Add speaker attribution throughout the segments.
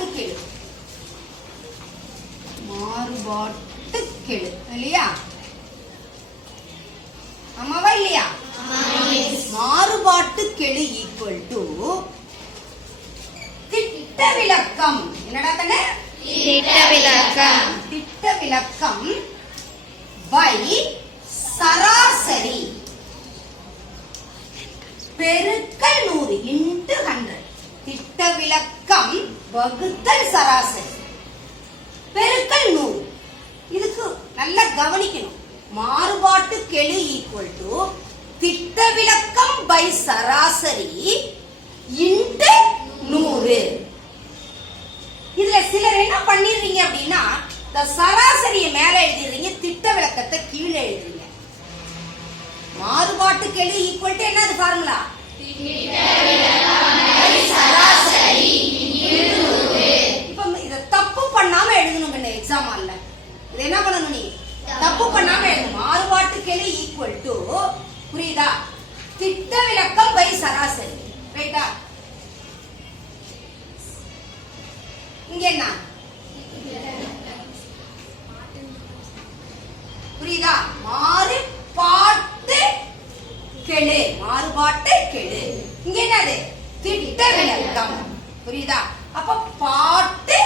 Speaker 1: மாறுபாட்டு கெழு மாறுபாட்டு கெழு இல்லையா? ஆமாவா இல்லையா? மாறுபாட்டு கெழு ஈக்குவல் டு திட்ட விளக்கம் என்னடா கண்ணு
Speaker 2: திட்ட விளக்கம்
Speaker 1: திட்ட விளக்கம் பை சராசரி. பெருக்கல் நூறு இன்ட்டு ஹண்ட்ரட் திட்ட விளக்கம் வகுத்தல் சராசரி. பெருக்கல் நூறு இதுக்கு நல்லா கவனிக்கணும். மாறுபாட்டு கெழு ஈக்குவல் டு திட்ட விளக்கம் பை சராசரி இன்ட்டு நூறு. இதுல சிலர் என்ன பண்ணிடுறீங்க அப்படின்னா இந்த சராசரியை மேல எழுதிடுறீங்க திட்ட விளக்கத்தை கீழே எழுதுறீங்க. மாறுபாட்டு கெழு ஈக்குவல் டு என்னது ஃபார்முலா தப்பு பண்ணாம எழுதணும் என்ன எக்ஸாம் ஹால்ல இது என்ன பண்ணணும் நீ? தப்பு பண்ணாம எழுதணும். மாறுபாட்டு கெழு ஈக்குவல் டு புரியுதா? திட்ட விளக்கம் பை சராசரி. ரைட்டா இங்க என்ன? புரியுதா? மாறுபாட்டு கெழு மாறுபாட்டு கெழு இங்க என்னது? திட்ட விளக்கம் புரியுதா? அப்ப பாட்டு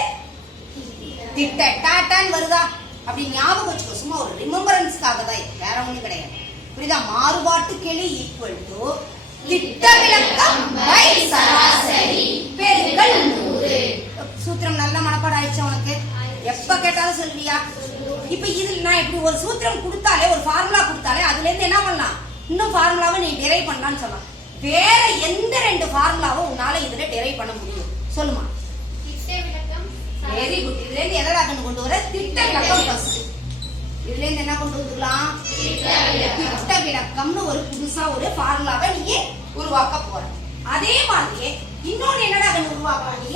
Speaker 1: திட்ட டாட்டான்னு வருதா? அப்படி ஞாபகம் வச்சுக்கோ. சும்மா ஒரு ரிமெம்பரன்ஸ்க்காக தான் வேற ஒண்ணும் கிடையாது. புரியுதா? மாறுபாட்டு கெழு ஈக்குவல் டு திட்ட விளக்கம் பை சராசரி. பெருக்கல் நூறு. சூத்திரம் நல்ல மனப்பாடம் ஆயிடுச்சு உனக்கு? எப்ப கேட்டாலும் சொல்லுவியா? இப்ப இதுல நான் இப்படி ஒரு சூத்திரம் கொடுத்தாலே ஒரு ஃபார்முலா கொடுத்தாலே அதுல இருந்து என்ன பண்ணலாம்? இன்னும் ஃபார்முலாவை நீ டிரைவ் பண்ணலாம்னு சொல்லலாம் வேற எந்த ரெண்டு ஃபார்முலாவும் உன்னால இதுல டெரைவ் பண்ண முடியும். சொல்லுமா? வெரி குட் இதுல இருந்து எதை கண்டு வர? திட்ட விளக்கம் ஃபர்ஸ்ட் இதுல இருந்து என்ன கொண்டு வந்துக்கலாம் திட்ட விளக்கம்னு ஒரு புதுசா ஒரு ஃபார்முலாவை நீ உருவாக்க போற. அதே மாதிரி இன்னொன்னு என்னடா கண்டு உருவாக்கலாம் நீ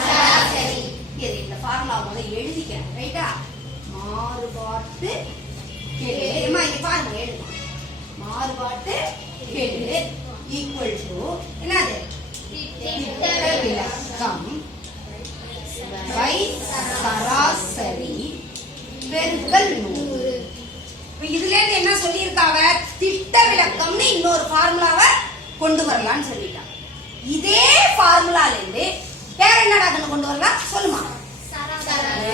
Speaker 1: சராசரி. இது இந்த ஃபார்முலா முதல்ல எழுதிக்க ரைட்டா மாறுபாட்டு கெழு இங்க பாருங்க எழுதுமா மாறுபாட்டு கெழு ஈக்குவல் to என்னது? திட்ட விளக்கம் பை சராசரி பெருக்கல் நூறு. இதுல இருந்து என்ன சொல்லியிருக்காவ? திட்ட விளக்கம்னு இன்னொரு ஃபார்முலாவை கொண்டு வரலாம்னு சொல்லிட்டாங்க இதே ஃபார்முலால இருந்து வேற என்னடா கொண்டு வரலாம்? சொல்லுமா.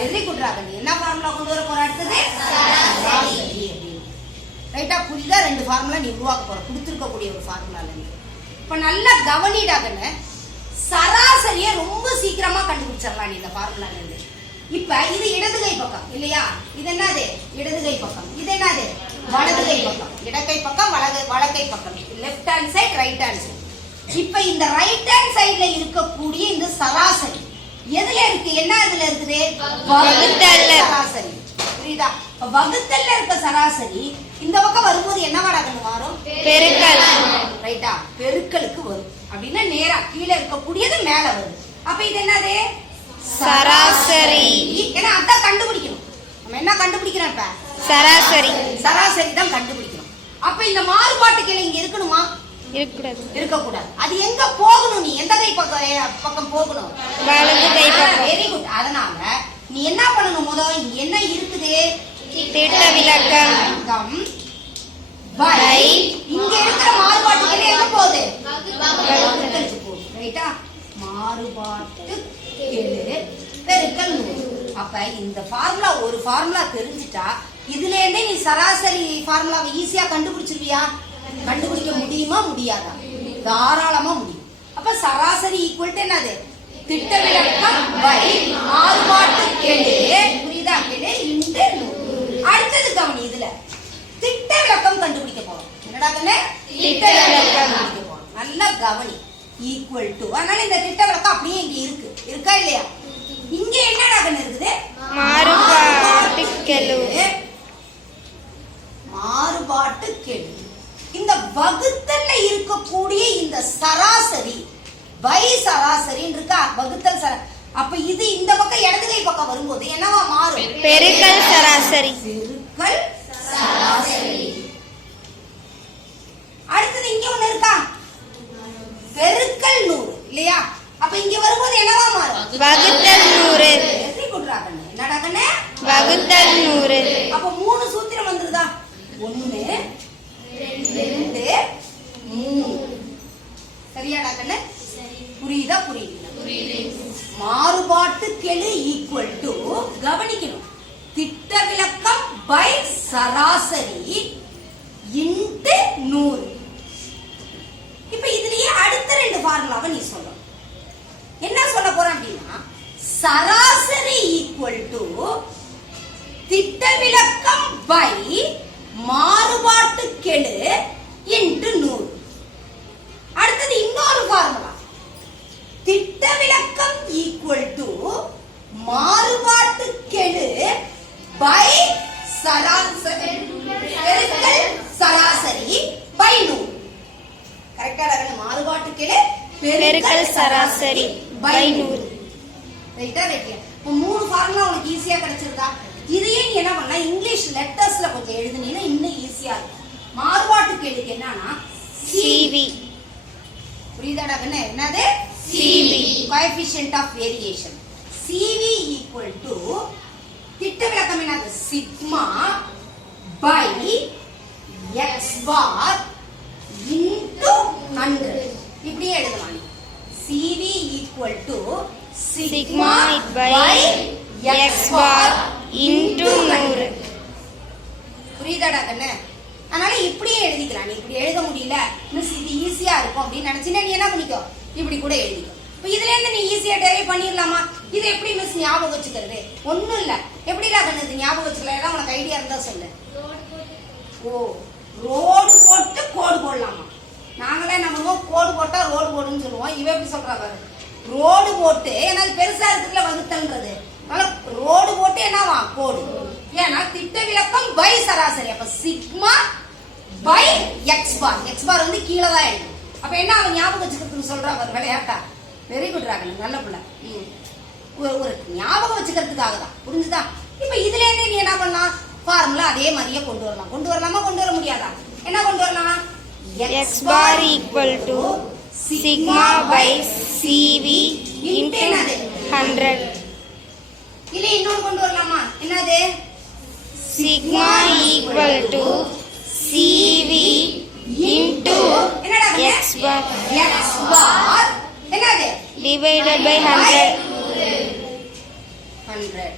Speaker 1: வெரி குட் ராகணி என்ன ஃபார்முலா கொண்டு வர போற அடுத்தது? ரைட்டா புரியுதா ரெண்டு ஃபார்முலா நீ உருவாக்க போற. கொடுத்துருக்க கூடிய ஒரு ஃபார்முலால இருந்து. இப்ப நல்லா கவனிடாகன்னு சராசரியை ரொம்ப சீக்கிரமா கண்டுபிடிச்சிடலாம் நீ இந்த ஃபார்முலால இருந்து. இப்ப இது இடது கை பக்கம் இல்லையா? இது என்னது? இடது கை பக்கம். இது என்னது? வலது கை பக்கம். இடக்கை பக்கம் வலது வலக்கை பக்கம். Left hand side right hand side இப்ப இந்த ரைட் ஹேண்ட் சைடுல இருக்கக்கூடிய இந்த சராசரி எதுல இருக்கு? என்ன இதுல இருக்குது. சராசரி. புரியுதா? வகுத்தல்ல இருக்க சராசரி இந்த பக்கம் வரும்போது என்ன வாடாகன்னு மாறும்?
Speaker 2: பெருக்கல்.
Speaker 1: ரைட்டா? பெருக்கலுக்கு வரும். அப்படின்னா நேரா கீழே இருக்கக்கூடியது மேல வரும். அப்ப இது என்னது?
Speaker 2: சராசரி.
Speaker 1: ஏன்னா அதான் கண்டுபிடிக்கணும். நம்ம என்ன கண்டுபிடிக்கிறோம் இப்ப?
Speaker 2: சராசரி.
Speaker 1: சராசரி தான் கண்டுபிடிக்கணும். அப்ப இந்த மாறுபாட்டு கிளை இங்க இருக்கணுமா?
Speaker 2: இருக்கக்கூடாது.
Speaker 1: இருக்கக்கூடாது. அது எங்க போகணும் நீ? எந்த கை பக்கம் பக்கம் போகணும்?
Speaker 2: வலது கை பக்கம்.
Speaker 1: வெரி குட் அதனால நீ என்ன பண்ணணும் முதல் என்ன இருக்குது?
Speaker 2: திட்ட விளக்கம்.
Speaker 1: by இங்க இருக்கிற மாறுபாட்டு கிளை எங்க போகுது ரைட்டா மாறுபாட்டு கெழு பெருக்கல் அப்ப இந்த ஃபார்முலா ஒரு ஃபார்முலா தெரிஞ்சிட்டா இதுல இருந்தே நீ சராசரி ஃபார்முலாவை ஈஸியா கண்டுபிடிச்சிருவியா? கண்டுபிடிக்க முடியுமா? முடியாதா? தாராளமா முடியும். அப்ப சராசரி ஈக்குவல் டு என்னது? திட்டவிலக்கம் விளக்கம் ஆறுபாட்டு மாறுபாட்டு கெழு புரியுதா கெழு இன்டு நூறு அடுத்தது கவனி இதுல திட்ட விளக்கம் கண்டுபிடிக்க போறோம் என்னடா கண்ணு
Speaker 2: திட்ட விளக்கம்.
Speaker 1: கண்டுபிடிக்க போறோம் நல்லா கவனி ஈக்குவல் டு அதனால இந்த திட்ட விளக்கம் அப்படியே இங்க இருக்கு இருக்கா இல்லையா இங்க என்னடா கண்ணு இருக்குது
Speaker 2: மாறுபாட்டு கெழு.
Speaker 1: மாறுபாட்டு கெழு இந்த வகுத்தல்ல இருக்கக்கூடிய இந்த சராசரி வை சராசரின்னு இருக்கா? வகுத்தல் சரா அப்ப இது இந்த பக்கம் இடது கை பக்கம் வரும்போது என்னவா மாறும்?
Speaker 2: பெருக்கல் சராசரி.
Speaker 1: பெருக்கல் சராசரி. அடுத்தது இங்க ஒண்ணு இருக்கா? பெருக்கல் நூறு இல்லையா? அப்ப இங்க வரும்போது என்னவா மாறும்?
Speaker 2: வகுத்தல் நூறு.
Speaker 1: குட்ரா கண்ணு என்னடா
Speaker 2: வகுத்தல் நூறு.
Speaker 1: அப்ப மூணு சூத்திரம் வந்துருதா? ஒண்ணு ரெண்டு மூணு சரியாடா கண்ணு புரியுதா? புரியுது மாறுபாட்டு கெழு ஈக்குவல் டு கவனிக்கணும். திட்ட விலக்கம் பை சராசரி இன்ட்டு நூறு. இப்ப இதுலயே அடுத்த ரெண்டு ஃபார்முலாவை நீ சொல்லணும். என்ன சொல்ல போற அப்படின்னா சராசரி ஈக்குவல் டு திட்ட விலக்கம் பை மாறுபாட்டு கெழு இன்ட்டு மாறுபாட்டு பை சராசரி. பெருக்கல் சராசரி பை நூறு கரெக்டா மாறுபாட்டு கெழு
Speaker 2: பெருக்கல் சராசரி பை நூறு
Speaker 1: ரைட்டா ரைட்டியா இப்போ மூணு ஃபார்முலா உனக்கு ஈஸியா கிடைச்சிருக்கா? இதையே நீ என்ன பண்ணா? இங்கிலீஷ் லெட்டர்ஸ்ல கொஞ்சம் எழுதுனீங்கன்னா இன்னும் ஈஸியா இருக்கும். மாறுபாட்டு கேள்விக்கு என்னன்னா
Speaker 2: சிவி
Speaker 1: புரியுதாடா கண்ணு? என்னது?
Speaker 2: CV
Speaker 1: coefficient of variation CV equal to திட்ட விளக்கம் என்னது sigma by x bar into நன்று இப்படியே எழுதலாம். CV equal to
Speaker 2: sigma by x bar into நன்று
Speaker 1: புரியுதாடா கண்ணு? அதனால இப்படியே எழுதிக்கலாம். நீ இப்படி எழுத முடியல. மிஸ் இது ஈஸியா இருக்கும் அப்படின்னு நினைச்சுன்னா நீ என்ன பண்ணிக்கோ? இப்படி கூட எழுதிக்கோ. இப்போ இதுல இருந்து நீ ஈஸியா டெலிவரி பண்ணிடலாமா? இது எப்படி மிஸ் ஞாபகம் வச்சுக்கிறது? ஒண்ணும் இல்ல. எப்படிடா கண்ணு ஞாபகம் வச்சுக்கலாம் ஏதாவது உனக்கு ஐடியா இருந்தா சொல்லு. ஓ ரோடு போட்டு கோடு போடலாமா? நாங்களே என்ன பண்ணுவோம்? கோடு போட்டா ரோடு போடுன்னு சொல்லுவோம். இவ எப்படி சொல்றா பாரு. ரோடு போட்டு ஏன்னா அது பெருசா இருக்குல்ல வகுத்தல்ன்றது. அதனால ரோடு போட்டு என்னவா? கோடு ஏன்னா திட்ட விளக்கம் பை சராசரி. அப்ப sigma by x bar x bar வந்து கீழே தான் எழுதும். அப்ப என்ன அவன் ஞாபகம் வச்சுக்கிறதுன்னு சொல்றா பாரு விளையாட்டா? வெரி குட் ராகன் நல்ல பிள்ளை. ஒரு ஒரு ஞாபகம் வச்சுக்கிறதுக்காக தான் புரிஞ்சுதா? இப்ப இதுல இருந்து நீ என்ன பண்ணலாம்? ஃபார்முலா அதே மாதிரியே கொண்டு வரலாம். கொண்டு வரலாமா கொண்டு வர முடியாதா? என்ன கொண்டு வரலாம்?
Speaker 2: X bar equal to sigma by cv into 100
Speaker 1: இல்ல இன்னொன்னு கொண்டு வரலாமா? என்னது?
Speaker 2: Equal to cv into
Speaker 1: என்னடா
Speaker 2: x bar.
Speaker 1: எக்ஸ் பார் என்னது?
Speaker 2: டிவைடட் பை 100
Speaker 1: ஹண்ட்ரட்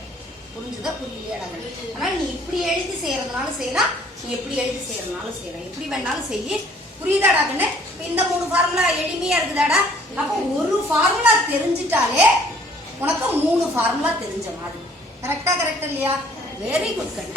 Speaker 1: புரிஞ்சுதா? புரியலையாடா ஆனால் நீ இப்படி எழுதி செய்யறதுனால செய்யலாம் நீ எப்படி எழுதி செய்யறதுனாலும் செய்யலாம் எப்படி வேணாலும் செய்ய. புரியுதாடா கண்ணு? இந்த மூணு ஃபார்முலா எளிமையா இருக்குதாடா? அப்போ ஒரு ஃபார்முலா தெரிஞ்சிட்டாலே உனக்கு மூணு ஃபார்முலா தெரிஞ்ச மாதிரி. கரெக்டா கரெக்ட் இல்லையா? வெரி குட் கண்ணு.